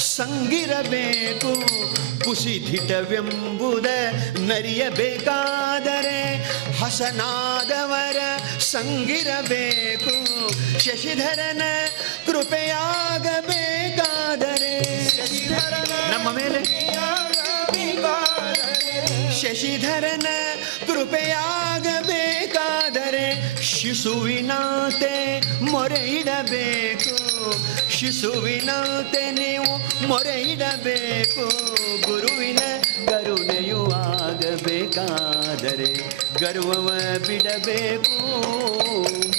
ಸಂಗಿರಬೇಕು. ಕುಸಿದಿಟವೆಂಬುದ ನರಿಯಬೇಕಾದರೆ ಹಸನಾದವರ ಸಂಗಿರಬೇಕು. ಶಶಿಧರನ ಕೃಪೆಯಾಗಬೇಕಾದರೆ ನಮ್ಮ ಮೇಲೆ? ಶಶಿಧರನ ಕೃಪೆಯಾಗಬೇಕಾದರೆ ಶಿಶುವಿನಾತೆ ಮೊರೆ ಇಡಬೇಕು ಶಿಶುವಿನಂತೆ ನೀವು ಮೊರೆ ಇಡಬೇಕು ಗುರುವಿನ ಕರುಣೆಯು ಆಗಬೇಕಾದರೆ ಗರ್ವವ ಬಿಡಬೇಕು.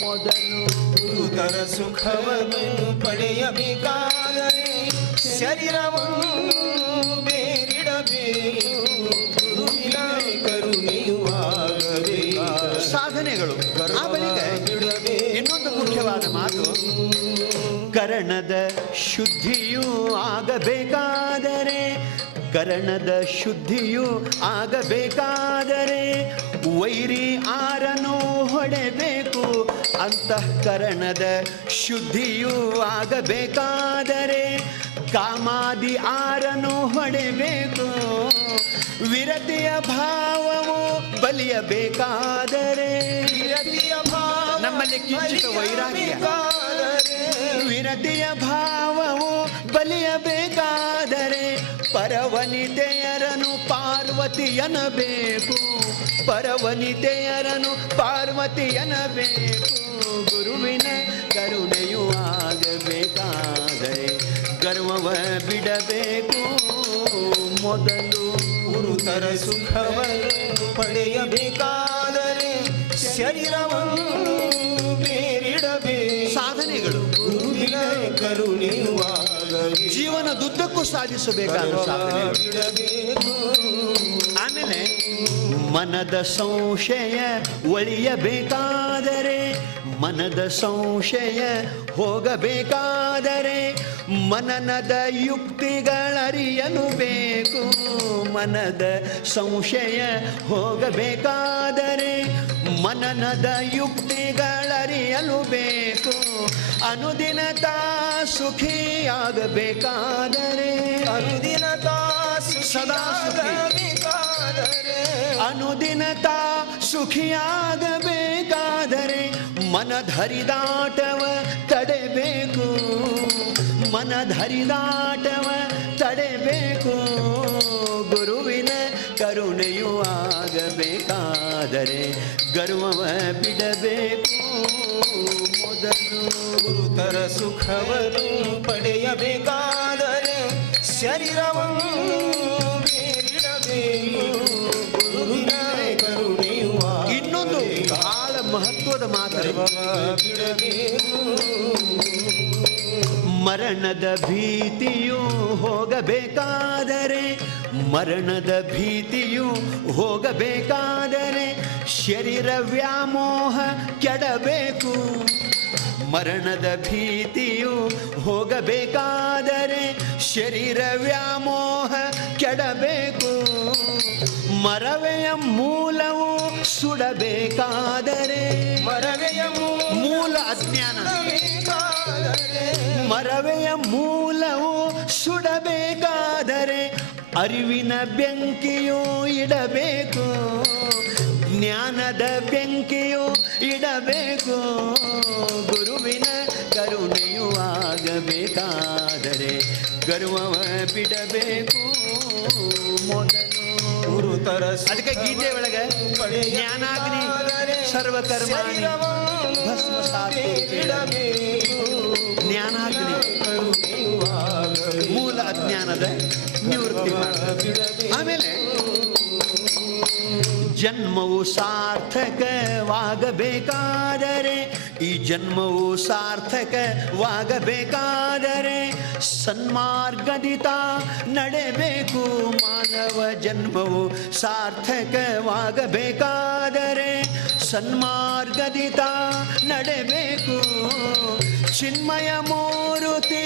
ಮೊದಲು ಗುರುತರ ಸುಖವನ್ನು ಪಡೆಯಬೇಕಾದರೆ ಶರೀರವನ್ನು ಸಾಧನೆಗಳು ಆ ಬಳಿಕ ಇನ್ನೊಂದು ಮುಖ್ಯವಾದ ಮಾತು ಕರಣದ ಶುದ್ಧಿಯೂ ಆಗಬೇಕಾದರೆ ಕರಣದ ಶುದ್ಧಿಯು ಆಗಬೇಕಾದರೆ ವೈರಿ ಆರನು ಹೊಡೆಬೇಕು ಅಂತಃಕರಣದ ಶುದ್ಧಿಯೂ ಆಗಬೇಕಾದರೆ ಕಾಮಾದಿ ಆರನು ಹೊಡೆಬೇಕು ವಿರತಿಯ ಭಾವವು ಬಲಿಯಬೇಕಾದರೆ ವಿರತಿಯ ಭಾವ ನಮ್ಮಲ್ಲಿ ಕಿಂಚಿತ ವೈರಾಗ್ಯ. ವಿರತಿಯ ಭಾವವು ಬಲಿಯಬೇಕಾದರೆ ಪರವನಿತೆಯರನು ಪಾರ್ವತಿಯನಬೇಕು. ಪರವನಿತೆಯರನು ಪಾರ್ವತಿಯನಬೇಕು. ಗುರುವಿನ ಕರುಣೆಯು ಆಗಬೇಕಾದರೆ ಗರ್ವವ ಬಿಡಬೇಕು. ಮೊದಲು ಗುರುತರ ಸುಖವನ್ನು ಪಡೆಯಬೇಕಾದರೆ ಶರೀರವನ್ನು ಜೀವನದುದ್ದಕ್ಕೂ ಸಾಧಿಸಬೇಕಾದ ಸಾಧನೆ. ಆಮೇಲೆ ಮನದ ಸಂಶಯ ಒಳಿಯಬೇಕಾದರೆ ಮನದ ಸಂಶಯ ಹೋಗಬೇಕಾದರೆ ಮನನದ ಯುಕ್ತಿಗಳರಿಯಲು ಬೇಕು. ಮನದ ಸಂಶಯ ಹೋಗಬೇಕಾದರೆ ಮನನದ ಯುಕ್ತಿಗಳರಿಯಲು ಬೇಕು. ಅನುದಿನತಾ ಸುಖಿಯಾಗಬೇಕಾದರೆ ಅನುದಿನ ತಾಸು ಸದಾ ಸುಖಿ. ಬೇಕಾದರೆ ಅನುದಿನತಾ ಸುಖಿಯಾಗಬೇಕಾದರೆ ಮನಧರಿದಾಟವ ತಡೆಬೇಕು ಮನಧರಿದಾಟವ ತಡೆಬೇಕು ಗುರುವಿನ ಕರುಣೆಯು ಆಗಬೇಕಾದರೆ ಗರ್ವವ ಬಿಡಬೇಕು. ಮೊದಲು ಗುರುತರ ಸುಖವನ್ನು ಪಡೆಯಬೇಕಾದರೆ ಶರೀರವನ್ನು ಇನ್ನೊಂದು ಬಹಳ ಮಹತ್ವದ ಮಾತು. ಮರಣದ ಭೀತಿಯು ಹೋಗಬೇಕಾದರೆ ಮರಣದ ಭೀತಿಯು ಹೋಗಬೇಕಾದರೆ ಶರೀರ ವ್ಯಾಮೋಹ ಕೆಡಬೇಕು. ಮರಣದ ಭೀತಿಯು ಹೋಗಬೇಕಾದರೆ ಶರೀರ ವ್ಯಾಮೋಹ ಕೆಡಬೇಕು. ಮರವೆಯ ಮೂಲವು ಸುಡಬೇಕಾದರೆ ಮರವೆಯ ಮೂಲ ಅಜ್ಞಾನ. ಮರವೆಯ ಮೂಲವು ಸುಡಬೇಕಾದರೆ ಅರಿವಿನ ಬೆಂಕಿಯೂ ಇಡಬೇಕು ಜ್ಞಾನದ ಬೆಂಕಿಯೂ ಇಡಬೇಕು ಗುರುವಿನ ಕರುಣೆಯೂ ಆಗಬೇಕಾದರೆ ಗರ್ವವ ಬಿಡಬೇಕು. ಮೊದಲು ಗುರುತರ ಅದಕ್ಕೆ ಗೀತೆ ಒಳಗೆ ಜ್ಞಾನಾಗ್ನಿ ಸರ್ವಕರ್ಮ ಭಸ್ಮಸಾತ್ ಇಡಬೇಕು. ಜ್ಞಾನಾಗ್ನಿ. ಮೂಲ ಅಜ್ಞಾನದ ನಿವೃತ್ತಿ ಆಮೇಲೆ, ಜನ್ಮವು ಸಾರ್ಥಕವಾಗಬೇಕಾದರೆ, ಈ ಜನ್ಮವು ಸಾರ್ಥಕವಾಗಬೇಕಾದರೆ ಸನ್ಮಾರ್ಗದಿತ ನಡೆಬೇಕು. ಮಾನವ ಜನ್ಮವು ಸಾರ್ಥಕವಾಗಬೇಕಾದರೆ ಸನ್ಮಾರ್ಗದಿತ ನಡೆಬೇಕು. ಚಿನ್ಮಯ ಮೂರುತಿ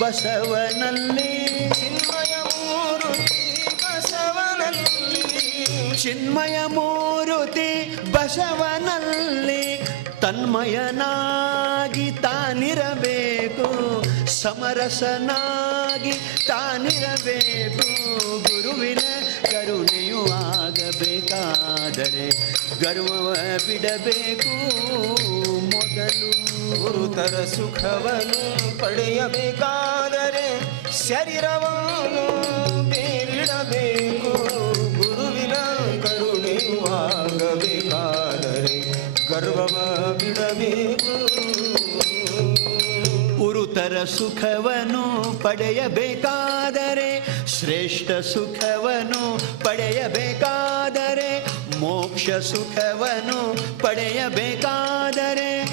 ಬಸವನಲ್ಲಿ. ಚಿನ್ಮಯ ಮೂರುತಿ ಬಸವನಲ್ಲಿ. ಚಿನ್ಮಯ ಮೂರುತಿ ಬಸವನಲ್ಲಿ. ತನ್ಮಯನಾಗಿ ತಾನಿರಬೇಕು. ಸಮರಸನಾಗಿ ತಾನಿರಬೇಕು. ಗುರುವಿನ ಕರುಣೆಯು ಆಗಬೇಕಾದರೆ ಗರ್ವ ಬಿಡಬೇಕು. ಮೊದಲು ಗುರುತರ ಸುಖವನ್ನು ಪಡೆಯಬೇಕಾದರೆ ಶರೀರವನ್ನು ಬೇರಿಡಬೇಕು. ಗುರುವಿನ ಕರುಣೆ ಆಗಬೇಕಾದರೆ ಗರ್ವವ ಬಿಡಬೇಕು. ಗುರುತರ ಸುಖವನ್ನು ಪಡೆಯಬೇಕಾದರೆ ಶ್ರೇಷ್ಠ ಸುಖವನ್ನು ಪಡೆಯಬೇಕಾದರೆ ಮೋಕ್ಷ ಸುಖವನ್ನು ಪಡೆಯಬೇಕಾದರೆ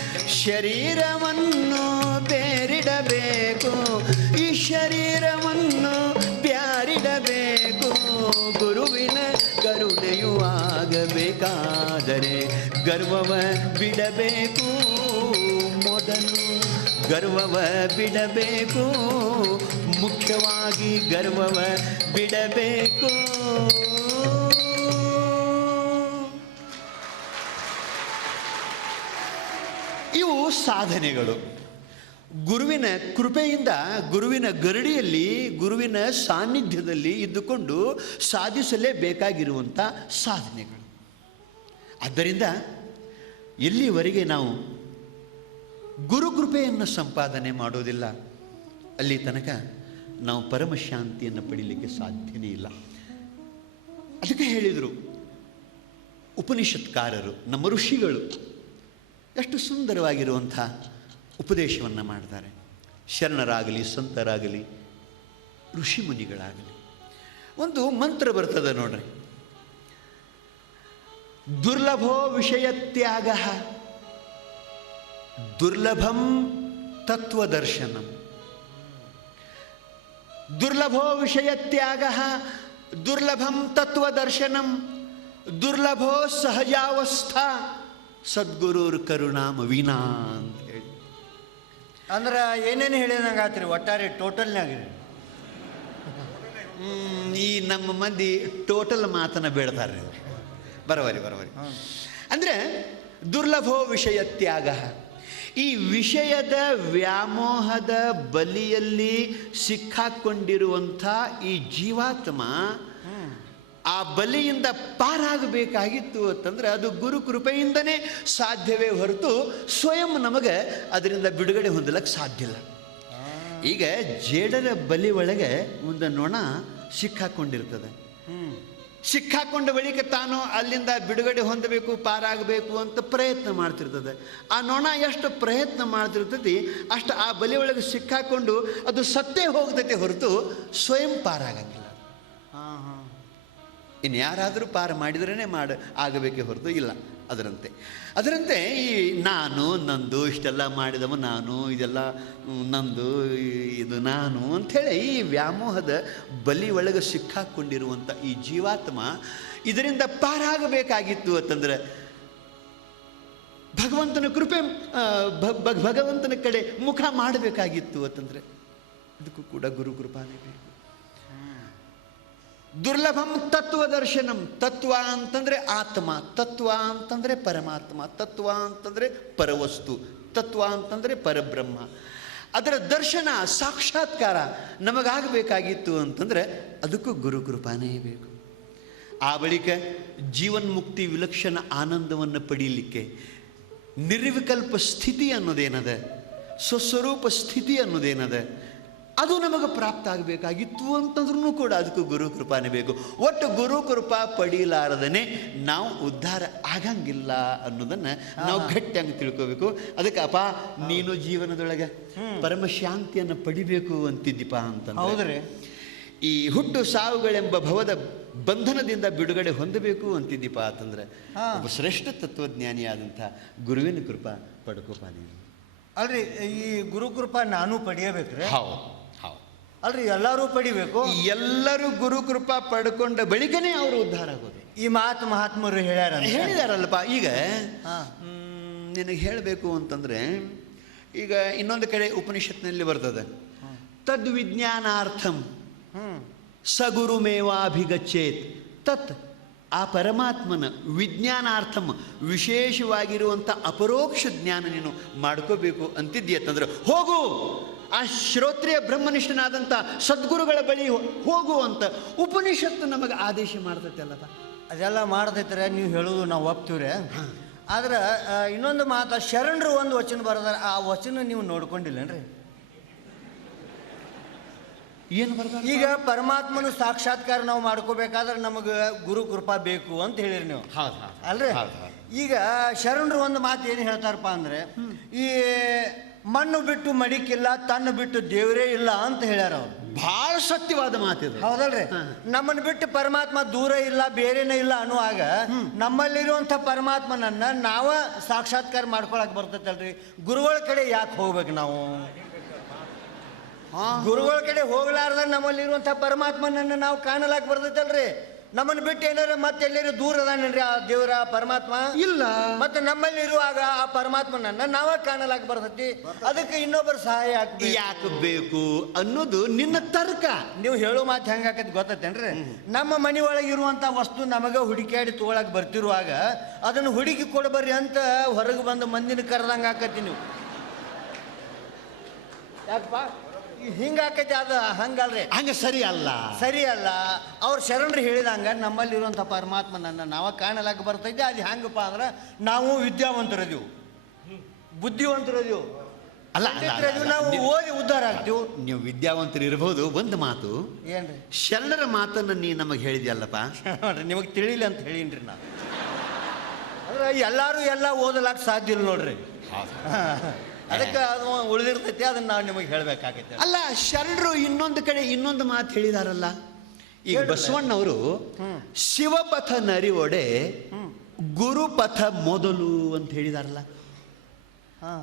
ಶರೀರವನ್ನು ಬೇರಿಡಬೇಕು. ಈ ಶರೀರವನ್ನು ಬ್ಯಾರಿಡಬೇಕು. ಗುರುವಿನ ಕರುಣೆಯು ಆಗಬೇಕಾದರೆ ಗರ್ವವ ಬಿಡಬೇಕು. ಮೊದಲು ಗರ್ವವ ಬಿಡಬೇಕು. ಮುಖ್ಯವಾಗಿ ಗರ್ವವ ಬಿಡಬೇಕು. ಸಾಧನೆಗಳು. ಗುರುವಿನ ಕೃಪೆಯಿಂದ ಗುರುವಿನ ಗರಡಿಯಲ್ಲಿ, ಗುರುವಿನ ಸಾನ್ನಿಧ್ಯದಲ್ಲಿ ಇದ್ದುಕೊಂಡು ಸಾಧಿಸಲೇಬೇಕಾಗಿರುವಂಥ ಸಾಧನೆಗಳು. ಆದ್ದರಿಂದ ಎಲ್ಲಿವರೆಗೆ ನಾವು ಗುರುಕೃಪೆಯನ್ನು ಸಂಪಾದನೆ ಮಾಡೋದಿಲ್ಲ, ಅಲ್ಲಿ ತನಕ ನಾವು ಪರಮಶಾಂತಿಯನ್ನು ಪಡೀಲಿಕ್ಕೆ ಸಾಧ್ಯನೇ ಇಲ್ಲ. ಅದಕ್ಕೆ ಹೇಳಿದರು ಉಪನಿಷತ್ಕಾರರು, ನಮ್ಮ ಋಷಿಗಳು. ಎಷ್ಟು ಸುಂದರವಾಗಿರುವಂಥ ಉಪದೇಶವನ್ನು ಮಾಡ್ತಾರೆ. ಶರಣರಾಗಲಿ, ಸಂತರಾಗಲಿ ಋಷಿ ಮುನಿಗಳಾಗಲಿ ಒಂದು ಮಂತ್ರ ಬರ್ತದೆ ನೋಡ್ರಿ. ದುರ್ಲಭೋ ವಿಷಯ ತ್ಯಾಗ. ದುರ್ಲಭಂ ತತ್ವದರ್ಶನಂ. ದುರ್ಲಭೋ ವಿಷಯ ತ್ಯಾಗ. ದುರ್ಲಭಂ ತತ್ವದರ್ಶನಂ. ದುರ್ಲಭೋ ಸಹಜಾವಸ್ಥಾ. ಸದ್ಗುರುರ್ ಕರುಣಾಮ ವೀಣಾ ಅಂತ ಹೇಳಿ. ಅಂದ್ರೆ ಏನೇನು ಹೇಳಿದಂಗೆ ಆತ್ರಿ ಒಟ್ಟಾರೆ ಟೋಟಲ್ನಾಗ ಈ ನಮ್ಮ ಮಂದಿ ಟೋಟಲ್ ಮಾತನ್ನ ಬೇಡ್ತಾರೆ ಬರವರಿ ಬರವರಿ. ಅಂದರೆ ದುರ್ಲಭೋ ವಿಷಯ ತ್ಯಾಗ. ಈ ವಿಷಯದ ವ್ಯಾಮೋಹದ ಬಲಿಯಲ್ಲಿ ಸಿಕ್ಕಾಕೊಂಡಿರುವಂಥ ಈ ಜೀವಾತ್ಮ ಆ ಬಲಿಯಿಂದ ಪಾರಾಗಬೇಕಾಗಿತ್ತು ಅಂತಂದ್ರೆ ಅದು ಗುರು ಕೃಪೆಯಿಂದನೇ ಸಾಧ್ಯವೇ ಹೊರತು ಸ್ವಯಂ ನಮಗೆ ಅದರಿಂದ ಬಿಡುಗಡೆ ಹೊಂದಲಕ್ಕೆ ಸಾಧ್ಯ ಇಲ್ಲ. ಈಗ ಜೇಡರ ಬಲಿ ಒಳಗೆ ಒಂದು ನೊಣ ಸಿಕ್ಕಾಕೊಂಡಿರ್ತದೆ. ಸಿಕ್ಕಾಕೊಂಡ ಬಳಿಕ ತಾನು ಅಲ್ಲಿಂದ ಬಿಡುಗಡೆ ಹೊಂದಬೇಕು, ಪಾರಾಗಬೇಕು ಅಂತ ಪ್ರಯತ್ನ ಮಾಡ್ತಿರ್ತದೆ. ಆ ನೊಣ ಎಷ್ಟು ಪ್ರಯತ್ನ ಮಾಡ್ತಿರ್ತತಿ, ಅಷ್ಟು ಆ ಬಲಿ ಒಳಗೆ ಸಿಕ್ಕಾಕೊಂಡು ಅದು ಸತ್ತೇ ಹೋಗ್ತೈತೆ ಹೊರತು ಸ್ವಯಂ ಪಾರಾಗಂಗಿಲ್ಲ. ಇನ್ನು ಯಾರಾದರೂ ಪಾರ ಮಾಡಿದ್ರೇ ಮಾಡ ಆಗಬೇಕೆ ಹೊರತು ಇಲ್ಲ ಅದರಂತೆ. ಅದರಂತೆ ಈ ನಾನು, ನಂದು, ಇಷ್ಟೆಲ್ಲ ಮಾಡಿದವ ನಾನು, ಇದೆಲ್ಲ ನಂದು ಇದು ನಾನು ಅಂಥೇಳಿ ಈ ವ್ಯಾಮೋಹದ ಬಲಿ ಒಳಗೆ ಸಿಕ್ಕಾಕೊಂಡಿರುವಂಥ ಈ ಜೀವಾತ್ಮ ಇದರಿಂದ ಪಾರಾಗಬೇಕಾಗಿತ್ತು ಅಂತಂದ್ರೆ ಭಗವಂತನ ಕೃಪೆ ಭಗವಂತನ ಕಡೆ ಮುಖ ಮಾಡಬೇಕಾಗಿತ್ತು ಅಂತಂದರೆ ಇದಕ್ಕೂ ಕೂಡ ಗುರು ಕೃಪಾನೇ ಬೇಕು. ದುರ್ಲಭಂ ತತ್ವ ದರ್ಶನಂ, ತತ್ವ ಅಂತಂದರೆ ಆತ್ಮ, ತತ್ವ ಅಂತಂದರೆ ಪರಮಾತ್ಮ, ತತ್ವ ಅಂತಂದರೆ ಪರವಸ್ತು, ತತ್ವ ಅಂತಂದರೆ ಪರಬ್ರಹ್ಮ. ಅದರ ದರ್ಶನ, ಸಾಕ್ಷಾತ್ಕಾರ ನಮಗಾಗಬೇಕಾಗಿತ್ತು ಅಂತಂದ್ರೆ ಅದಕ್ಕೂ ಗುರು ಕೃಪಾನೇ ಬೇಕು. ಆ ಬಳಿಕ ಜೀವನ್ಮುಕ್ತಿ ವಿಲಕ್ಷಣ ಆನಂದವನ್ನು ಪಡೀಲಿಕ್ಕೆ ನಿರ್ವಿಕಲ್ಪ ಸ್ಥಿತಿ ಅನ್ನೋದೇನದ? ಸ್ವಸ್ವರೂಪ ಸ್ಥಿತಿ ಅನ್ನೋದೇನದ? ಅದು ನಮಗೆ ಪ್ರಾಪ್ತ ಆಗಬೇಕಾಗಿತ್ತು ಅಂತಂದ್ರೂ ಕೂಡ ಅದಕ್ಕೂ ಗುರು ಕೃಪಾನೇ ಬೇಕು. ಒಟ್ಟು ಗುರು ಕೃಪಾ ಪಡೀಲಾರದನೆ ನಾವು ಉದ್ಧಾರ ಆಗಂಗಿಲ್ಲ ಅನ್ನೋದನ್ನ ನಾವು ಗಟ್ಟಿಯಾಗಿ ತಿಳ್ಕೋಬೇಕು. ಅದಕ್ಕೆ ಅಪ್ಪ ನೀನು ಜೀವನದೊಳಗೆ ಪರಮ ಶಾಂತಿಯನ್ನು ಪಡಿಬೇಕು ಅಂತಿದ್ದೀಪ ಅಂತ ಹೌದ್ರಿ. ಈ ಹುಟ್ಟು ಸಾವುಗಳೆಂಬ ಭವದ ಬಂಧನದಿಂದ ಬಿಡುಗಡೆ ಹೊಂದಬೇಕು ಅಂತಿದ್ದೀಪ ಅಂತಂದ್ರೆ. ಒಬ್ಬ ಶ್ರೇಷ್ಠ ತತ್ವಜ್ಞಾನಿಯಾದಂಥ ಗುರುವಿನ ಕೃಪಾ ಪಡ್ಕೋಪ ನೀನು. ಅಲ್ರಿ ಈ ಗುರುಕೃಪಾ ನಾನು ಪಡಿಯಬೇಕ್ರಿ. ಹೌದು. ಅಲ್ರಿ ಎಲ್ಲರೂ ಪಡಿಬೇಕು. ಎಲ್ಲರೂ ಗುರು ಕೃಪಾ ಪಡ್ಕೊಂಡ ಬಳಿಕನೇ ಅವರು ಉದ್ಧಾರ ಆಗೋದು. ಈ ಮಾತು ಮಹಾತ್ಮರು ಹೇಳ್ಯಾರ ಹೇಳಿದಾರಲ್ಲಪ್ಪ ಈಗ ನಿನಗೆ ಹೇಳಬೇಕು ಅಂತಂದ್ರೆ ಈಗ ಇನ್ನೊಂದು ಕಡೆ ಉಪನಿಷತ್ನಲ್ಲಿ ಬರ್ತದೆ. ತದ್ವಿಜ್ಞಾನಾರ್ಥಂ. ಸಗುರುಮೇವಾಭಿಗಚ್ಚೇತ್ ತತ್ ಆ ಪರಮಾತ್ಮನ ವಿಜ್ಞಾನಾರ್ಥಂ ವಿಶೇಷವಾಗಿರುವಂಥ ಅಪರೋಕ್ಷ ಜ್ಞಾನ ನೀನು ಮಾಡ್ಕೋಬೇಕು ಅಂತಿದ್ಯತ್ತಂದ್ರೆ ಹೋಗು! ಆ ಶ್ರೋತ್ರಿಯ ಬ್ರಹ್ಮನಿಷ್ಠನಾದಂಥ ಸದ್ಗುರುಗಳ ಬಳಿ ಹೋಗುವಂಥ ಉಪನಿಷತ್ತು ನಮಗೆ ಆದೇಶ ಮಾಡ್ತೈತೆ ಅದೆಲ್ಲ ಮಾಡ್ತೈತ್ರೆ ನೀವು ಹೇಳೋದು ನಾವು ಒಪ್ತೀವ್ರೆ. ಆದ್ರೆ ಇನ್ನೊಂದು ಮಾತು ಶರಣರು ಒಂದು ವಚನ ಬರೋದಾರ ಆ ವಚನ ನೀವು ನೋಡ್ಕೊಂಡಿಲ್ಲನ್ರಿ? ಏನು ಬರ್ತಾರೆ ಈಗ ಪರಮಾತ್ಮನ ಸಾಕ್ಷಾತ್ಕಾರ ನಾವು ಮಾಡ್ಕೋಬೇಕಾದ್ರೆ ನಮಗೆ ಗುರು ಕೃಪಾ ಬೇಕು ಅಂತ ಹೇಳಿರಿ ನೀವು. ಅಲ್ರಿ. ಈಗ ಶರಣರು ಒಂದು ಮಾತು ಏನು ಹೇಳ್ತಾರಪ್ಪ ಅಂದ್ರೆ ಈ ಮಣ್ಣು ಬಿಟ್ಟು ಮಡಿಕಿಲ್ಲ ತನ್ನ ಬಿಟ್ಟು ದೇವರೇ ಇಲ್ಲ ಅಂತ ಹೇಳ್ಯಾರ ಅವ್ರು. ಬಹಳ ಸತ್ಯವಾದ ಮಾತಿದು ಹೌದಲ್ರಿ? ನಮ್ಮನ್ನು ಬಿಟ್ಟು ಪರಮಾತ್ಮ ದೂರ ಇಲ್ಲ ಬೇರೆನೇ ಇಲ್ಲ ಅನ್ನುವಾಗ ನಮ್ಮಲ್ಲಿರುವಂಥ ಪರಮಾತ್ಮನನ್ನ ನಾವ ಸಾಕ್ಷಾತ್ಕಾರ ಮಾಡ್ಕೊಳಕ್ ಬರ್ತೈತಲ್ರಿ? ಗುರುಗಳ ಕಡೆ ಯಾಕೆ ಹೋಗ್ಬೇಕು ನಾವು? ಗುರುಗಳ ಕಡೆ ಹೋಗ್ಲಾರ್ದ ನಮ್ಮಲ್ಲಿರುವಂಥ ಪರಮಾತ್ಮನನ್ನ ನಾವು ಕಾಣಲಾಕ್ ಬರ್ತೈತಲ್ರಿ? ನಮ್ಮನ್ನ ಬಿಟ್ಟು ಏನಾರ ಮತ್ತೆ ಎಲ್ಲರೂ ದೂರ ಅದಾನೇನ್ರಿ ಆ ದೇವರ ಪರಮಾತ್ಮ? ಇಲ್ಲ. ಮತ್ತೆ ನಮ್ಮಲ್ಲಿ ಇರುವಾಗ ಆ ಪರಮಾತ್ಮನನ್ನ ನಾವ ಕಾಣಲಾಗ ಬರ್ತೈತಿ ಅದಕ್ಕೆ ಇನ್ನೊಬ್ಬರ ಸಹಾಯ ಯಾಕೆ ಬೇಕು ಅನ್ನೋದು ನಿನ್ನ ತರ್ಕ. ನೀವು ಹೇಳೋ ಮಾತು ಹೆಂಗೆ ಆಕೈತಿ ಗೊತ್ತೈತೇನ್ರಿ? ನಮ್ಮ ಮನೆ ಒಳಗೆ ಇರುವಂತ ವಸ್ತು ನಮಗೆ ಹುಡುಕಾಡಿ ತಗೊಳಕ್ ಬರ್ತಿರುವಾಗ ಅದನ್ನು ಹುಡುಕಿ ಕೊಡಬರ್ರಿ ಅಂತ ಹೊರಗೆ ಬಂದು ಮಂದಿನ ಕರೆದಂಗ ಆಕತಿ ನೀವು. ಯಾಕಪ್ಪ? ಹಿಂಗೆ ಆಕೈತಿ ಅದು ಹಂಗಲ್ರಿ. ಹಂಗ ಸರಿ ಅಲ್ಲ ಸರಿ ಅಲ್ಲ ಅವ್ರ ಶರಣರು ಹೇಳಿದಂಗ ನಮ್ಮಲ್ಲಿರುವಂಥ ಪರಮಾತ್ಮನನ್ನ ನಾವ ಕಾಣಲಾಕ ಬರ್ತೈತಿ ಅದು ಹೆಂಗಪ್ಪ ಅಂದ್ರೆ ನಾವು ವಿದ್ಯಾವಂತರದೀವು. ಬುದ್ಧಿವಂತರದೀವು. ಅಲ್ಲ, ನಾವು ಓದಿ ಉದ್ಧಾರ ಆಗ್ತೀವಿ. ನೀವು ವಿದ್ಯಾವಂತರು ಇರಬಹುದು ಒಂದು ಮಾತು. ಏನ್ರಿ? ಶರಣರ ಮಾತನ್ನ ನೀ ನಮಗೆ ಹೇಳಿದ್ಯಲ್ಲಪ್ಪ? ನಿಮಗೆ ತಿಳಿಲಿ ಅಂತ ಹೇಳಿನ್ರಿ ನಾ. ಅಂದ್ರೆ ಎಲ್ಲರೂ ಎಲ್ಲ ಓದಲಾಕ ಸಾಧ್ಯ ಇಲ್ಲ ನೋಡ್ರಿ. ಅದಕ್ಕೆ ಅದು ಉಳಿದಿರ್ತೈತಿ ಅದನ್ನ ನಾವು ನಿಮಗೆ ಹೇಳಬೇಕಾಗೈತೆ. ಅಲ್ಲ ಶರಣರು ಇನ್ನೊಂದು ಕಡೆ ಇನ್ನೊಂದು ಮಾತು ಹೇಳಿದಾರಲ್ಲ. ಈಗ. ಬಸವಣ್ಣವರು ಶಿವಪಥ ಶಿವಪಥ ಒಡೆ ಗುರುಪಥ ಮೊದಲು ಅಂತ ಹೇಳಿದಾರಲ್ಲ.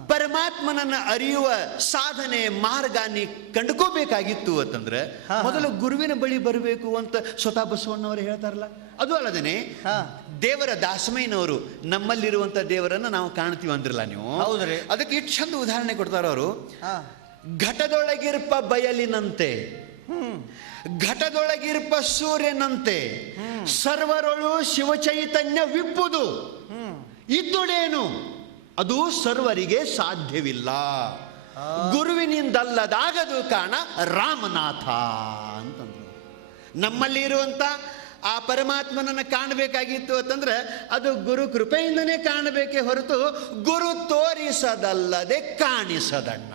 ಪರಮಾತ್ಮನನ್ನ ಅರಿಯುವ ಸಾಧನೆ ಮಾರ್ಗ ನೀ ಕಂಡುಕೋಬೇಕಾಗಿತ್ತು ಅಂತಂದ್ರೆ. ಮೊದಲು ಗುರುವಿನ ಬಳಿ ಬರಬೇಕು ಅಂತ ಸ್ವತಃ ಬಸವಣ್ಣವರು ಹೇಳ್ತಾರಲ್ಲ. ಅದು ಅಲ್ಲದೇನೆ. ದೇವರ ದಾಸಮಯ್ಯನವರು ನಮ್ಮಲ್ಲಿರುವಂತ ದೇವರನ್ನ ನಾವು ಕಾಣ್ತೀವಿ ಅಂದ್ರಲ್ಲ ನೀವು. ಹೌದ್ರಿ. ಅದಕ್ಕೆ ಇಷ್ಟು ಚಂದ ಉದಾಹರಣೆ ಕೊಡ್ತಾರ ಅವರು. ಘಟದೊಳಗಿರ್ಪ ಬಯಲಿನಂತೆ. ಘಟದೊಳಗಿರ್ಪ ಸೂರ್ಯನಂತೆ. ಸರ್ವರೊಳು ಶಿವಚೈತನ್ಯ ವಿಪ್ಪುದು. ಇದ್ದುಳೇನು? ಇದ್ದುಡೇನು ಅದು ಸರ್ವರಿಗೆ ಸಾಧ್ಯವಿಲ್ಲ. ಗುರುವಿನಿಂದಲ್ಲದಾಗದು ಕಾರಣ ರಾಮನಾಥ ಅಂತಂದ್ರು. ನಮ್ಮಲ್ಲಿ ಇರುವಂತ ಆ ಪರಮಾತ್ಮನನ್ನ ಕಾಣಬೇಕಾಗಿತ್ತು ಅಂತಂದ್ರೆ ಅದು ಗುರು ಕೃಪೆಯಿಂದನೇ ಕಾಣಬೇಕೇ ಹೊರತು ಗುರು ತೋರಿಸದಲ್ಲದೆ ಕಾಣಿಸದಣ್ಣ.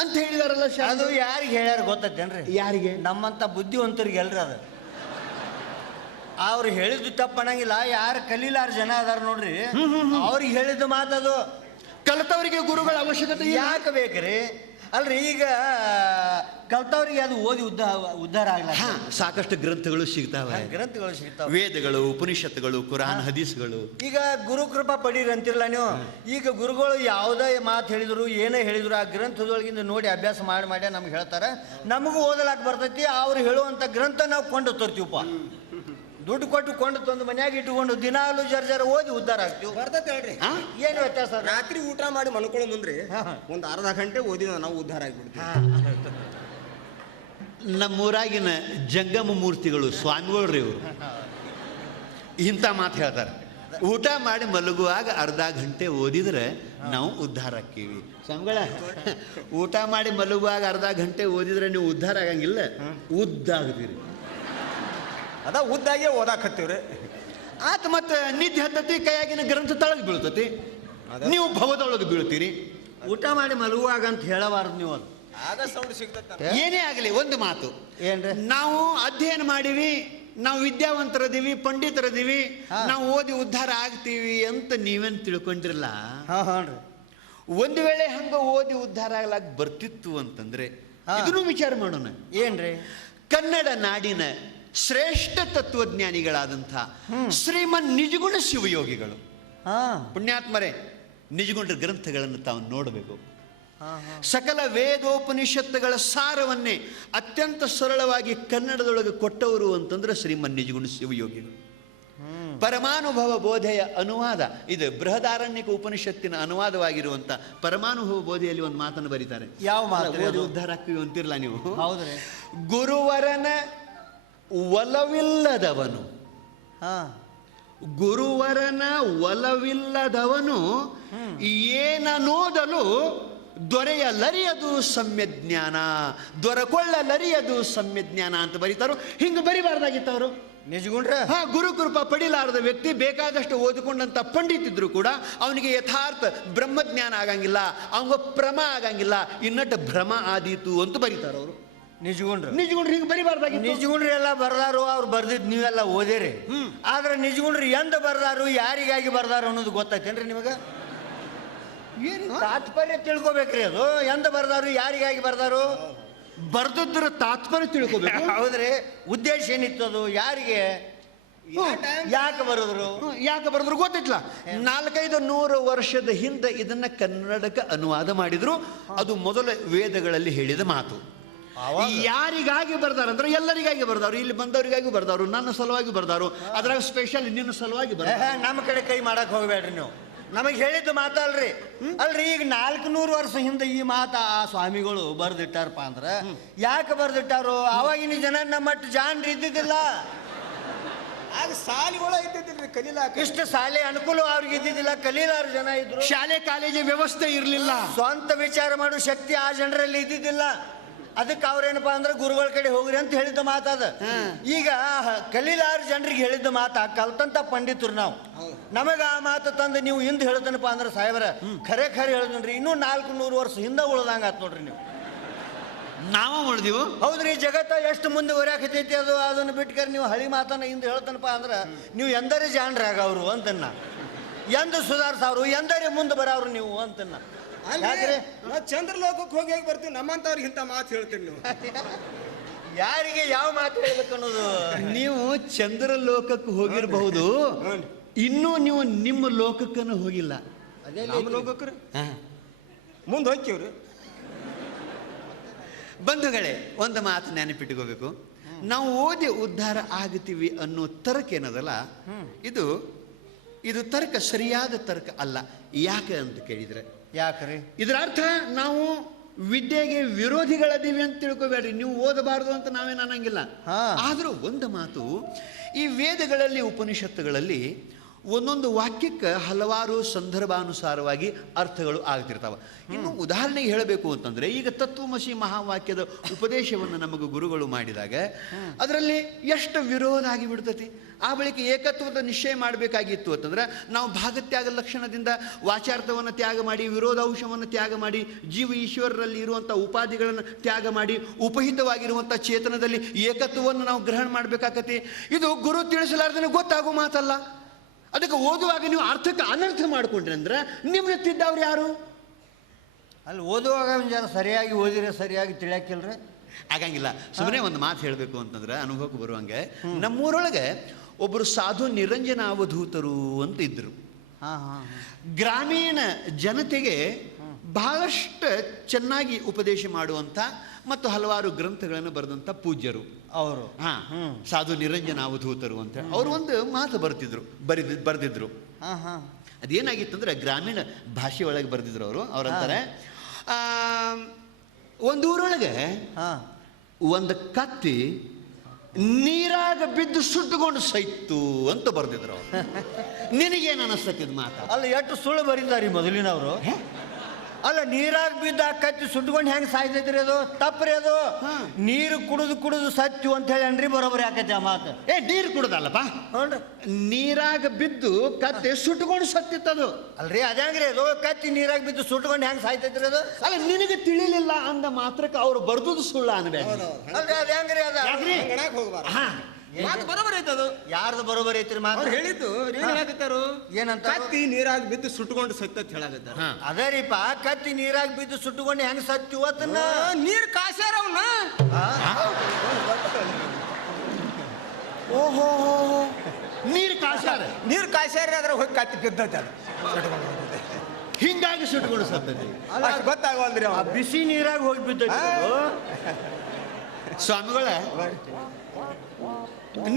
ಅಂತ ಹೇಳಿದಾರಲ್ಲ ಅದು ಯಾರಿಗೆ ಹೇಳ್ಯಾರ ಗೊತ್ತೇನ್ರಿ ಯಾರಿಗೆ? ನಮ್ಮಂತ ಬುದ್ಧಿವಂತರಿಗೆ ಎಲ್ರಿ ಅದು. ಅವ್ರು ಹೇಳಿದ್ದು ತಪ್ಪನಂಗಿಲ್ಲ ಯಾರು ಕಲೀಲಾರ ಜನ ಅದಾರ ನೋಡ್ರಿ. ಅವ್ರಿಗೆ ಹೇಳಿದ್ದು ಮಾತದು ಕಲಿತವರಿಗೆ ಗುರುಗಳ ಅವಶ್ಯಕತೆ. ಯಾಕೆ ಬೇಕ್ರಿ? ಅಲ್ರಿ ಈಗ ಕಲ್ತವ್ರಿಗೆ ಅದು ಓದಿ ಉದ್ದ ಉದ್ಧಾರ ಆಗಲ್ಲ ಸಾಕಷ್ಟು ಗ್ರಂಥಗಳು ಸಿಗ್ತಾವೆ. ಗ್ರಂಥಗಳು ಸಿಗ್ತಾವೆ. ವೇದಗಳು ಉಪನಿಷತ್ತುಗಳು ಕುರಾನ್ ಹದೀಸ್ಗಳು. ಈಗ ಗುರು ಕೃಪಾ ಪಡೀರಿ ಅಂತಿರಲ್ಲ ನೀವು? ಈಗ ಗುರುಗಳು ಯಾವುದೇ ಮಾತು ಹೇಳಿದ್ರು ಏನೇ ಹೇಳಿದ್ರು ಆ ಗ್ರಂಥದೊಳಗಿಂದ ನೋಡಿ ಅಭ್ಯಾಸ ಮಾಡಿ ಮಾಡಿ ನಮ್ಗೆ ಹೇಳ್ತಾರೆ. ನಮಗೂ ಓದಲಾಕ್ ಬರ್ತೈತಿ. ಅವ್ರು ಹೇಳುವಂಥ ಗ್ರಂಥ ನಾವು ಕೊಂಡು ತರ್ತೀವಪ್ಪ. ದುಡ್ಡು ಕೊಟ್ಟು ಕೊಂಡು ತಂದು ಮನ್ಯಾಗ ಇಟ್ಟುಕೊಂಡು ದಿನಾಲು ಜರ್ ಜರ ಓದಿ ಉದ್ದಾರ ಆಗ್ತೀವಿ. ಬರ್ತೈತೆ ಹೇಳ್ರಿ. ಹಾ? ಏನು ವ್ಯತ್ಯಾಸ ಅದ? ರಾತ್ರಿ ಊಟ ಮಾಡಿ ಮನ್ಕೊಳ್ಳೋ ಮುಂದ್ರಿ ಒಂದು ಒಂದ್ ಅರ್ಧ ಗಂಟೆ ಓದಿದ ನಾವು ಉದ್ಧಾರ ಆಗ್ಬಿಡ್ತೀವಿ. ನಮ್ಮೂರಾಗಿನ ಜಂಗಮ ಮೂರ್ತಿಗಳು ಸ್ವಾಮಿಗಳ್ರಿ ಇವರು. ಇಂಥ ಮಾತು ಹೇಳ್ತಾರೆ. ಊಟ ಮಾಡಿ ಮಲಗುವಾಗ ಅರ್ಧ ಗಂಟೆ ಓದಿದ್ರೆ ನಾವು ಉದ್ಧಾರ ಆಕ್ಕೀವಿ ಸ್ವಾಮಿಗಳ ಊಟ ಮಾಡಿ ಮಲಗುವಾಗ ಅರ್ಧ ಗಂಟೆ ಓದಿದ್ರೆ ನೀವು ಉದ್ಧಾರ ಆಗಂಗಿಲ್ಲ. ಉದ್ದಾಗ್ತೀರಿ ಅದ ಉದ್ದಾಗೆ ಓದಾಕತ್ತೀವ್ರಿ. ಆತ ಮತ್ತೆ ನಿದ್ದೆ ಹತ್ತತಿ ಕೈಯಾಗಿನ ಗ್ರಂಥ ತಳಗ್ ಬೀಳ್ತತಿ. ನೀವು ಭವದೊಳಗೆ ಬೀಳ್ತೀರಿ. ಊಟ ಮಾಡಿ ಮಲಗುವಾಗ ಅಂತ ಹೇಳಬಾರದು ನೀವು ಅದು. ಆಗ ಸೌಂಡ್ ಸಿಗ್ತೈತೆ ಏನೇ ಆಗಲಿ ಒಂದು ಮಾತು. ಏನ್ರಿ? ನಾವು ಅಧ್ಯಯನ ಮಾಡಿವಿ ನಾವು ವಿದ್ಯಾವಂತರದೀವಿ ಪಂಡಿತರದೀವಿ. ನಾವು ಓದಿ ಉದ್ಧಾರ ಆಗ್ತೀವಿ ಅಂತ ನೀವೇನು ತಿಳ್ಕೊಂಡಿರಲ್ಲ? ಒಂದು ವೇಳೆ ಹಂಗ ಓದಿ ಉದ್ಧಾರ ಆಗ್ಲಾಕ್ ಬರ್ತಿತ್ತು ಅಂತಂದ್ರೆ. ಇದನ್ನು ವಿಚಾರ ಮಾಡೋಣ. ಏನ್ರಿ? ಕನ್ನಡ ನಾಡಿನ ಶ್ರೇಷ್ಠ ತತ್ವಜ್ಞಾನಿಗಳಾದಂಥ ಶ್ರೀಮನ್ ನಿಜಗುಣ ಶಿವಯೋಗಿಗಳು. ಪುಣ್ಯಾತ್ಮರೇ ನಿಜಗುಂಡ ಗ್ರಂಥಗಳನ್ನು ತಾವು ನೋಡಬೇಕು. ಸಕಲ ವೇದೋಪನಿಷತ್ತುಗಳ ಸಾರವನ್ನೇ ಅತ್ಯಂತ ಸರಳವಾಗಿ ಕನ್ನಡದೊಳಗೆ ಕೊಟ್ಟವರು ಅಂತಂದ್ರೆ ಶ್ರೀಮನ್ ನಿಜಗುಣ ಶಿವಯೋಗಿಗಳು. ಪರಮಾನುಭವ ಬೋಧೆಯ ಅನುವಾದ ಇದು ಬೃಹದಾರಣ್ಯಕ ಉಪನಿಷತ್ತಿನ ಅನುವಾದವಾಗಿರುವಂತ ಪರಮಾನುಭವ ಬೋಧೆಯಲ್ಲಿ ಒಂದು ಮಾತನ್ನು ಬರೀತಾರೆ. ಯಾವ ಮಾತು? ಉದ್ಧಾರ ಆಗ್ತೀವಿ ಅಂತಿರಲ್ಲ ನೀವು? ಗುರುವರನ ಒಲವಿಲ್ಲದವನು. ಹಾ. ಗುರುವರನ ಒಲವಿಲ್ಲದವನು ಏನನೋದಲು ದೊರೆಯಲರಿಯದು ಸಮ್ಯಜ್ಞಾನ ದೊರಕೊಳ್ಳಲರಿಯದು ಸಮ್ಯಜ್ಞಾನ ಅಂತ ಬರೀತಾರೋ ಹಿಂಗೆ ಬರಿಬಾರ್ದಾಗಿತ್ತು ಅವರು ನಿಜಗುಂಡ್ರ? ಹಾ ಗುರು ಕೃಪಾ ಪಡಿಲಾರದ ವ್ಯಕ್ತಿ ಬೇಕಾದಷ್ಟು ಓದಿಕೊಂಡಂತ ಪಂಡಿತಿದ್ರು ಕೂಡ ಅವನಿಗೆ ಯಥಾರ್ಥ ಬ್ರಹ್ಮಜ್ಞಾನ ಆಗಂಗಿಲ್ಲ ಅವಂಗ ಪ್ರಮ ಆಗಂಗಿಲ್ಲ ಇನ್ನಟ್ಟು ಭ್ರಮ ಆದೀತು ಅಂತ ಬರೀತಾರ ಅವರು ನಿಜಗುಂಡ್ರ ನಿಜಗೊಂಡ್ರೆ ಹಿಂಗೆ ಬರಿಬಾರ್ದಾಗಿತ್ತು. ನಿಜಗುಂಡ್ರಿ ಎಲ್ಲ ಬರ್ದಾರು ಅವ್ರು ಬರ್ದಿದ್ ನೀವೆಲ್ಲ ಓದಿರಿ. ಆದ್ರೆ ನಿಜಗುಂಡ್ರಿ ಎಂದ ಬರ್ದಾರು ಯಾರಿಗಾಗಿ ಬರ್ದಾರು ಅನ್ನೋದು ಗೊತ್ತೈತೇನ್ರಿ ನಿಮಗೆ? ತಾತ್ಪರ್ಯ ತಿಳ್ಕೊಬೇಕ್ರಿ ಅದು? ಎಂದ ಬರ್ದಾರು ಯಾರಿಗಾಗಿ ಬರ್ದಾರು? ಬರ್ದದ್ರ ತಾತ್ಪರ್ಯ ತಿಳ್ಕೊಬೇಕು. ಹೌದ್ರಿ. ಉದ್ದೇಶ ಏನಿತ್ತು ಅದು? ಯಾರಿಗೆ? ಯಾಕೆ ಬರೆದ್ರು? ಯಾಕೆ ಬರೆದ್ರು ಗೊತ್ತಿಲ್ಲ. ನಾಲ್ಕೈದು ನೂರು ವರ್ಷದ ಹಿಂದೆ ಇದನ್ನ ಕನ್ನಡಕ್ಕೆ ಅನುವಾದ ಮಾಡಿದ್ರು. ಅದು ಮೊದಲ ವೇದಗಳಲ್ಲಿ ಹೇಳಿದ ಮಾತು? ಯಾರಿಗಾಗಿ ಬರ್ದಾರಂದ್ರೆ ಎಲ್ಲರಿಗಾಗಿ ಬರ್ದಾರು. ಇಲ್ಲಿ ಬಂದವರಿಗಾಗಿ ಬರ್ದಾರು ನನ್ನ ಸಲುವಾಗಿ ಬರ್ದಾರು ಅದ್ರಾಗ ಸ್ಪೆಷಲ್ ನಿನ್ನ ಸಲುವಾಗಿ ಬರ್ತಾರೆ ನಮ್ಮ ಕಡೆ ಕೈ ಮಾಡಕ್ ಹೋಗ್ಬೇಡ್ರಿ ನೀವು. ನಮಗೆ ಹೇಳಿದ್ದು ಮಾತಲ್ರಿ. ಅಲ್ರಿ ಈಗ ನಾಲ್ಕು ನೂರು ವರ್ಷ ಹಿಂದೆ ಈ ಮಾತ ಆ ಸ್ವಾಮಿಗಳು ಬರ್ದಿಟ್ಟಾರಪ್ಪ ಅಂದ್ರ ಯಾಕೆ ಬರ್ದಿಟ್ಟಾರು? ಅವಾಗಿನ ಜನ ನಮ್ಮಟ್ಟು ಜಾನ್ರಿ ಇದ್ದಿದ್ದಿಲ್ಲ. ಆಗ ಸಾಲಿಗಳ ಇದ್ದಿದ್ದಿಲ್ರಿ ಕಲೀಲ. ಇಷ್ಟು ಶಾಲೆ ಅನುಕೂಲ ಅವ್ರಿಗೆ ಇದ್ದಿದ್ದಿಲ್ಲ ಕಲೀಲಾರು ಜನ ಇದ್ರು. ಶಾಲೆ ಕಾಲೇಜು ವ್ಯವಸ್ಥೆ ಇರಲಿಲ್ಲ. ಸ್ವಂತ ವಿಚಾರ ಮಾಡೋ ಶಕ್ತಿ ಆ ಜನರಲ್ಲಿ ಇದ್ದಿದ್ದಿಲ್ಲ. ಅದಕ್ಕೆ ಅವ್ರೇನಪ್ಪ ಅಂದ್ರೆ ಗುರುಗಳ ಕಡೆ ಹೋಗ್ರಿ ಅಂತ ಹೇಳಿದ್ದ ಮಾತದ ಈಗ ಕಲೀಲಾರ ಜನರಿಗೆ ಹೇಳಿದ್ದ ಮಾತ ಕಲ್ತಂತ ಪಂಡಿತರು ನಾವು. ನಮಗ ಆ ಮಾತು ತಂದು ನೀವು ಹಿಂದೆ ಹೇಳ್ತನಪ್ಪ ಅಂದ್ರೆ ಸಾಹೇಬ್ರ ಖರೆ ಖರೆ ಹೇಳಿದ್ರಿ ಇನ್ನೂ ನಾಲ್ಕು ನೂರು ವರ್ಷ ಹಿಂದೆ ಉಳ್ದಂಗ ಆತ್ ನೋಡ್ರಿ ನೀವು. ನಾವು ಉಳಿದೀವು ಹೌದ್ರಿ ಜಗತ್ತ ಎಷ್ಟು ಮುಂದೆ ಹೊರಕತೈತಿ ಅದು ಅದನ್ನು ಬಿಟ್ಕರ್ ನೀವು ಹಳಿ ಮಾತನ್ನ ಹಿಂದೆ ಹೇಳ್ತನಪ್ಪ ಅಂದ್ರೆ ನೀವು ಎಂದರೆ ಜಾಣ್ರಾಗ ಅವರು ಅಂತನ್ನ. ಎಂದು ಸುಧಾರಿಸವ್ರು ಎಂದರೆ ಮುಂದೆ ಬರವ್ರು ನೀವು ಅಂತನ್ನ. ಯಾಕ್ರಿ? ನಾವು ಚಂದ್ರಲೋಕಕ್ಕೆ ಹೋಗಿ ಹೇಗೆ ಬರ್ತೀವಿ? ನಮ್ಮಂತವ್ರಿಗೆ ಇಂಥ ಮಾತು ಹೇಳ್ತೀರಿ ನೀವು. ಯಾರಿಗೆ ಯಾವ ಮಾತು ಹೇಳ್ಬೇಕು ಅನ್ನೋದು? ನೀವು ಚಂದ್ರ ಲೋಕಕ್ಕೆ ಹೋಗಿರಬಹುದು ಇನ್ನೂ ನೀವು ನಿಮ್ಮ ಲೋಕಕ್ಕನ್ನು ಹೋಗಿಲ್ಲ. ಅದೇ ನಮ್ಮ ಲೋಕಕ್ರಿ ಹಾ. ಮುಂದೆ ಹೋಗ್ತೀವ್ರಿ. ಬಂಧುಗಳೇ ಒಂದು ಮಾತು ನೆನಪಿಟ್ಕೋಬೇಕು. ನಾವು ಓದಿ ಉದ್ಧಾರ ಆಗ್ತೀವಿ ಅನ್ನೋ ತರ್ಕ ಏನದಲ್ಲ? ಇದು ಇದು ತರ್ಕ ಸರಿಯಾದ ತರ್ಕ ಅಲ್ಲ. ಯಾಕೆ ಅಂತ ಕೇಳಿದ್ರೆ ಯಾಕ್ರಿ? ಇದರ ಅರ್ಥ ನಾವು ವಿದ್ಯೆಗೆ ವಿರೋಧಿಗಳದ್ದೀವಿ ಅಂತ ತಿಳ್ಕೊಬೇಡ್ರಿ. ನೀವು ಓದಬಾರದು ಅಂತ ನಾವೇನು ಅನ್ನಂಗಿಲ್ಲ. ಆದರೂ ಒಂದು ಮಾತು ಈ ವೇದಗಳಲ್ಲಿ ಉಪನಿಷತ್ತುಗಳಲ್ಲಿ ಒಂದೊಂದು ವಾಕ್ಯಕ್ಕೆ ಹಲವಾರು ಸಂದರ್ಭಾನುಸಾರವಾಗಿ ಅರ್ಥಗಳು ಆಗ್ತಿರ್ತಾವೆ. ಇನ್ನು ಉದಾಹರಣೆಗೆ ಹೇಳಬೇಕು ಅಂತಂದ್ರೆ ಈಗ ತತ್ವಮಸಿ ಮಹಾವಾಕ್ಯದ ಉಪದೇಶವನ್ನು ನಮಗೆ ಗುರುಗಳು ಮಾಡಿದಾಗ ಅದರಲ್ಲಿ ಎಷ್ಟು ವಿರೋಧ ಆಗಿಬಿಡ್ತತಿ? ಆ ಬಳಿಕ ಏಕತ್ವದ ನಿಶ್ಚಯ ಮಾಡಬೇಕಾಗಿತ್ತು ಅಂತಂದ್ರೆ ನಾವು ಭಾಗತ್ಯಾಗ ಲಕ್ಷಣದಿಂದ ವಾಚಾರ್ಥವನ್ನು ತ್ಯಾಗ ಮಾಡಿ ವಿರೋಧಾಂಶವನ್ನು ತ್ಯಾಗ ಮಾಡಿ ಜೀವ ಈಶ್ವರರಲ್ಲಿ ಇರುವಂಥ ಉಪಾಧಿಗಳನ್ನು ತ್ಯಾಗ ಮಾಡಿ ಉಪಹಿತವಾಗಿರುವಂಥ ಚೇತನದಲ್ಲಿ ಏಕತ್ವವನ್ನು ನಾವು ಗ್ರಹಣ ಮಾಡಬೇಕಾಗತ್ತೆ ಇದು ಗುರು ತಿಳಿಸಲಾರ್ದೇ ಗೊತ್ತಾಗೋ ಮಾತಲ್ಲ. ಅದಕ್ಕೆ ಓದುವಾಗ ನೀವು ಅರ್ಥಕ್ಕೆ ಅನರ್ಥ ಮಾಡಿಕೊಂಡ್ರಿ ಅಂದ್ರೆ ನಿಮ್ಮನ್ನ ತಿದ್ದವ್ರು ಯಾರು? ಅಲ್ಲಿ ಓದುವಾಗ ಜನ ಸರಿಯಾಗಿ ಓದಿರ ಸರಿಯಾಗಿ ತಿಳಿಯಾಕಿಲ್ರಿ? ಆಗಂಗಿಲ್ಲ ಸುಮ್ಮನೆ ಒಂದು ಮಾತು ಹೇಳಬೇಕು ಅಂತಂದ್ರೆ ಅನುಭವಕ್ಕೆ ಬರುವಂಗೆ ನಮ್ಮೂರೊಳಗೆ ಒಬ್ಬರು ಸಾಧು ನಿರಂಜನ ಅವಧೂತರು ಅಂತ ಇದ್ದರು ಗ್ರಾಮೀಣ ಜನತೆಗೆ ಬಹಳಷ್ಟು ಚೆನ್ನಾಗಿ ಉಪದೇಶ ಮಾಡುವಂಥ ಮತ್ತು ಹಲವಾರು ಗ್ರಂಥಗಳನ್ನು ಬರೆದಂಥ ಪೂಜ್ಯರು. ಅವರು. ಹಾ. ಸಾಧು ನಿರಂಜನ ಅವಧೂತರು ಅಂತ ಅವರು ಒಂದು ಮಾತು ಬರ್ತಿದ್ರು ಬರೆದ ಬರೆದಿದ್ರು. ಹಾ ಹಾ. ಅದೇನಾಗಿತ್ತಂದ್ರೆ ಗ್ರಾಮೀಣ ಭಾಷೆ ಒಳಗೆ ಬರೆದಿದ್ರು ಅವರು. ಅವರಂತಾರೆ ಒಂದೂರೊಳಗೆ ಒಂದು ಊರೊಳಗೆ ಹಾ. ಒಂದು ಕತ್ತಿ ನೀರಾಗ ಬಿದ್ದು ಸುಟ್ಟುಕೊಂಡು ಸೈತು ಅಂತ ಬರ್ದಿದ್ರು ಅವರು. ನಿನಗೇನು ಅನಿಸ್ತತಿದ್ ಮಾತು? ಅಲ್ಲ ಎಷ್ಟು ಸುಳ್ಳು ಬರೀತಾರೆ ಮೊದಲಿನವರು? ಅಲ್ಲ ನೀರಾಗ ಬಿದ್ದ ಕತ್ತಿ ಸುಟ್ಕೊಂಡು ಹೆಂಗ್ ಸಾಯ್ತೈತ್ರಿ ಅದು? ತಪ್ಪ್ರಿ ಅದು. ನೀರು ಕುಡಿದು ಕುಡಿದು ಸತ್ತು ಅಂತ ಹೇಳಿ ಅನ್ರಿ ಬರೋಬ್ಬರಿ ಆಕೈತಿ ಆ ಮಾತು. ಏ ನೀರು ಕುಡ್ದಲ್ಲಪ್ಪ? ನೀರಾಗ ಬಿದ್ದು ಕತ್ತೆ ಸತ್ತಿತ್ತು ಸತ್ತಿತ್ತದು ಅಲ್ರಿ ಅದಂಗ್ರಿ ಅದು? ಕತ್ತಿ ನೀರಾಗ ಬಿದ್ದು ಸುಟ್ಕೊಂಡು ಹೆಂಗ್ ಸಾಯ್ತೈತ್ರಿ ಅದು? ಅಲ್ಲ ನಿನಗೆ ತಿಳಿಲಿಲ್ಲ ಅಂದ ಮಾತ್ರಕ್ಕೆ ಅವ್ರು ಬರ್ದುದು ಸುಳ್ಳ ಅನ್ಬೇಕು. ಅಲ್ರಿ ಅದಂಗ್ರಿ ಅದ. ಯಾಕ್ರಿ? ಮಾತು ಬರೋಬರ್ ಐತೆ ಅದು. ಯಾರ್ದು ಬರೋಬ್ಬರಿ ಐತ್ರಿ ಮಾತು? ಅವ್ರು ಹೇಳಿದ್ದು ಏನ್ ಹೇಳಕತ್ತಾರು ಏನಂತ? ಕತ್ತಿ ನೀರಾಗಿ ಬಿದ್ದು ಸುಟ್ಕೊಂಡು ಸತ್ತತ್ ಹೇಳಕತ್ತಾರ ಅದೇ ರೀಪ ಕತ್ತಿ ನೀರಾಗಿ ಬಿದ್ದು ಸುಟ್ಕೊಂಡು ಹೆಂಗ್ ಸತ್ಯು ಅದನ್ನ ನೀರ್ ಕಾಸ್ಯಾರ ಅವನ್ನ ಓಹೋ ನೀರು ಕಾಸ್ಯಾರ? ನೀರ್ ಕಾಸ್ಯಾರ ಅದ್ರ ಹೋಗಿ ಕತ್ತಿ ಬಿದ್ದೈತೆ ಅದು. ಹಿಂಗಾಗಿ ಸುಟ್ಕೊಂಡು ಸತ್ತತಿ ಗೊತ್ತಾಗವಲ್ರಿ ಬಿಸಿ ನೀರಾಗಿ ಹೋಗಿ ಬಿದ್ದೈತಿ ಅದು. ಸ್ವಾಮಿಗಳ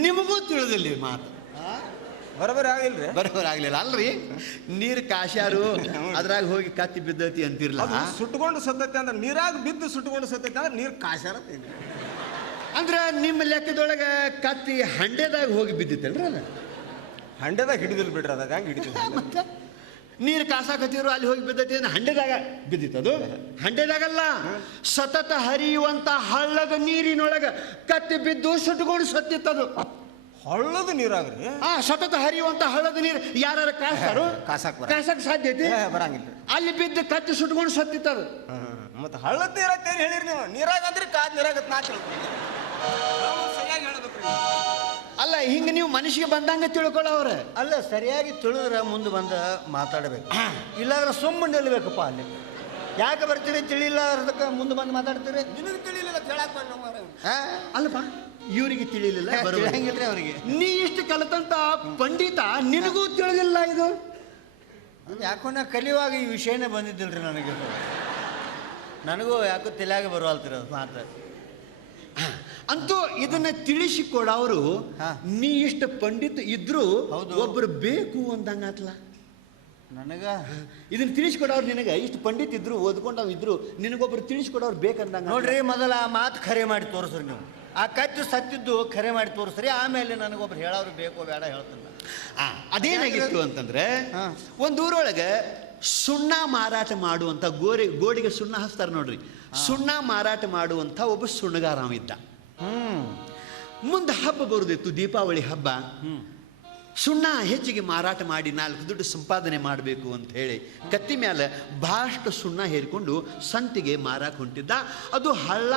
ನಿಮಗೂ ತಿಳಿದಿಲ್ಲ ಮಾತು. ಬರೋಬರ್ ಆಗಿಲ್ರಿ ಬರೋಬರ್ ಆಗ್ಲಿಲ್ಲ ಅಲ್ರಿ? ನೀರು ಕಾಶ್ಯಾರು ಅದ್ರಾಗ ಹೋಗಿ ಕತ್ತಿ ಬಿದ್ದತಿ ಅಂತಿರ್ಲ? ಸುಟ್ಕೊಂಡು ಸತ್ತೈತೆ ಅಂದ್ರೆ ನೀರಾಗ ಬಿದ್ದು ಸುಟ್ಕೊಂಡು ಸತ್ತೈತೆ ಅಂದ್ರೆ ನೀರ್ ಕಾಶ್ಯಾರ ಅಂದ್ರೆ ನಿಮ್ಮ ಲೆಕ್ಕದೊಳಗ ಕತ್ತಿ ಹಂಡೆದಾಗ ಹೋಗಿ ಬಿದ್ದಿತ್ತಲ್ರಿ ಅದ? ಹಂಡೆದಾಗ ಹಿಡಿದಿಲ್ಲ ಬಿಡ್ರಿ ಅದಾಗ ಹೆಂಗ್ ಹಿಡಿದಿಲ್ಲ. ಮತ್ತೆ? ನೀರು ಕಾಸಾಕತ್ತಿದ್ರು ಅಲ್ಲಿ ಹೋಗಿ ಬಿದ್ದೈತಿ ಅಂದ್ರೆ ಹಂಡೆದಾಗ ಬಿದ್ದಿತ್ತದು? ಹಂಡೆದಾಗಲ್ಲ. ಸತತ ಹರಿಯುವಂತ ಹಳ್ಳದ ನೀರಿನೊಳಗೆ ಕತ್ತಿ ಬಿದ್ದು ಸುಟ್ಟುಕೊಂಡು ಸತ್ತಿತ್ತದು. ಹಳ್ಳದ ನೀರಾಗ್ರಿ? ಆ ಸತತ ಹರಿಯುವಂತ ಹಳ್ಳದ ನೀರು ಯಾರು ಕಾಸಾರು ಕಾಸಾಕ್ ಕಾಸಕ್ ಸಾಧ್ಯ ಐತಿ? ಬರಂಗಿಲ್ಲ. ಅಲ್ಲಿ ಬಿದ್ದು ಕತ್ತಿ ಸುಟ್ಕೊಂಡು ಸತ್ತಿತ್ತದು. ಮತ್ತೆ ಹಳ್ಳದ ನೀರ ಹೇಳಿರಿ ನೀವು? ನೀರಾಗ ಅಂದ್ರೆ ಕಾದ್ ನೀರಾಗತ್ ನಾ ತಿಳ್ಕೊಂಡೆ. ನಾವು ಸರಿಯಾಗಿ ಹೇಳ್ಬೇಕ್ರಿ. ಅಲ್ಲ ಹಿಂಗ ನೀವು ಮನುಷ್ಯಗೆ ಬಂದಂಗ ತಿಳ್ಕೊಳ್ಳೋರ ಅಲ್ಲ ಸರಿಯಾಗಿ ತಿಳಿದ್ರೆ ಮುಂದೆ ಬಂದ ಮಾತಾಡಬೇಕು. ಇಲ್ಲಾಂದ್ರೆ ಸುಮ್ಮನೆ ನಿಲ್ಬೇಕಪ್ಪ ಅಲ್ಲಿ. ಯಾಕೆ ಬರ್ತೀರಿ ತಿಳಿಲ್ಲ ಅದಕ್ಕೆ ಮುಂದೆ ಬಂದು ಮಾತಾಡ್ತೀರಿ? ನಿನಗೆ ತಿಳಿಲಿಲ್ಲ. ಹಾ? ಅಲ್ಲಪ್ಪ ಇವರಿಗೆ ತಿಳಿಲಿಲ್ಲ ಬರೋಬ್ಬರಿ. ಅವರಿಗೆ ಅವ್ರಿಗೆ. ನೀ ಇಷ್ಟು ಕಲಿತಂತ ಪಂಡಿತ ನಿನಗೂ ತಿಳಿದಿಲ್ಲ ಇದು? ಯಾಕೋ ನಾ ಕಲಿಯುವಾಗ ಈ ವಿಷಯನೇ ಬಂದಿದ್ದಿಲ್ರಿ ನನಗೆ. ನನಗೂ ಯಾಕೋ ತಲೆಯಾಗ ಬರುವಲ್ತಿರೋದು ಮಾತು ಅಂತೂ ಇದನ್ನ ತಿಳಿಸಿಕೊಡ ಅವರು ನೀ ಇಷ್ಟು ಪಂಡಿತ ಇದ್ರು ಹೌದು. ಒಬ್ರು ಬೇಕು ಅಂದಂಗಾತ್ಲ. ನನಗ? ಇದನ್ನ ತಿಳಿಸ್ಕೊಡೋರು ನಿನಗೆ ಇಷ್ಟು ಪಂಡಿತ ಇದ್ರು ಓದ್ಕೊಂಡವ್ ಇದ್ರು ನಿನಗೊಬ್ರು ತಿಳಿಸ್ಕೊಡೋರು ಬೇಕಂದಂಗ ನೋಡ್ರಿ ಮೊದಲ ಆ ಮಾತು ಕರೆ ಮಾಡಿ ತೋರಿಸ್ರಿ ನೀವು. ಆ ಕಚ್ಚು ಸತ್ತಿದ್ದು ಕರೆ ಮಾಡಿ ತೋರಿಸ್ರಿ ಆಮೇಲೆ ನನಗೊಬ್ರು ಹೇಳೋರು ಬೇಕು ಬೇಡ ಹೇಳ್ತಾರೆ ಆ, ಅದೇನಾಗಿತ್ತು ಅಂತಂದ್ರೆ ಒಂದೂರೊಳಗೆ ಒಂದು ಊರೊಳಗೆ ಸುಣ್ಣ ಮಾರಾಟ ಮಾಡುವಂತ ಗೋರಿ ಗೋಡಿಗೆ ಸುಣ್ಣ ಹಚ್ತಾರೆ ನೋಡ್ರಿ. ಸುಣ್ಣ ಮಾರಾಟ ಮಾಡುವಂತ ಒಬ್ಬ ಸುಣ್ಣಗಾರ ಇದ್ದ. ಹ್ಮ್ ಮುಂದೆ ಹಬ್ಬ ಬರುದಿತ್ತು ದೀಪಾವಳಿ ಹಬ್ಬ. ಹ್ಮ್. ಸುಣ್ಣ ಹೆಚ್ಚಿಗೆ ಮಾರಾಟ ಮಾಡಿ ನಾಲ್ಕು ದುಡ್ಡು ಸಂಪಾದನೆ ಮಾಡಬೇಕು ಅಂತ ಹೇಳಿ ಕತ್ತಿ ಮ್ಯಾಲ ಬಹಳಷ್ಟು ಸುಣ್ಣ ಹೇರಿಕೊಂಡು ಸಂತಿಗೆ ಮಾರಾಕ್ ಹೊಂಟಿದ್ದ. ಅದು ಹಳ್ಳ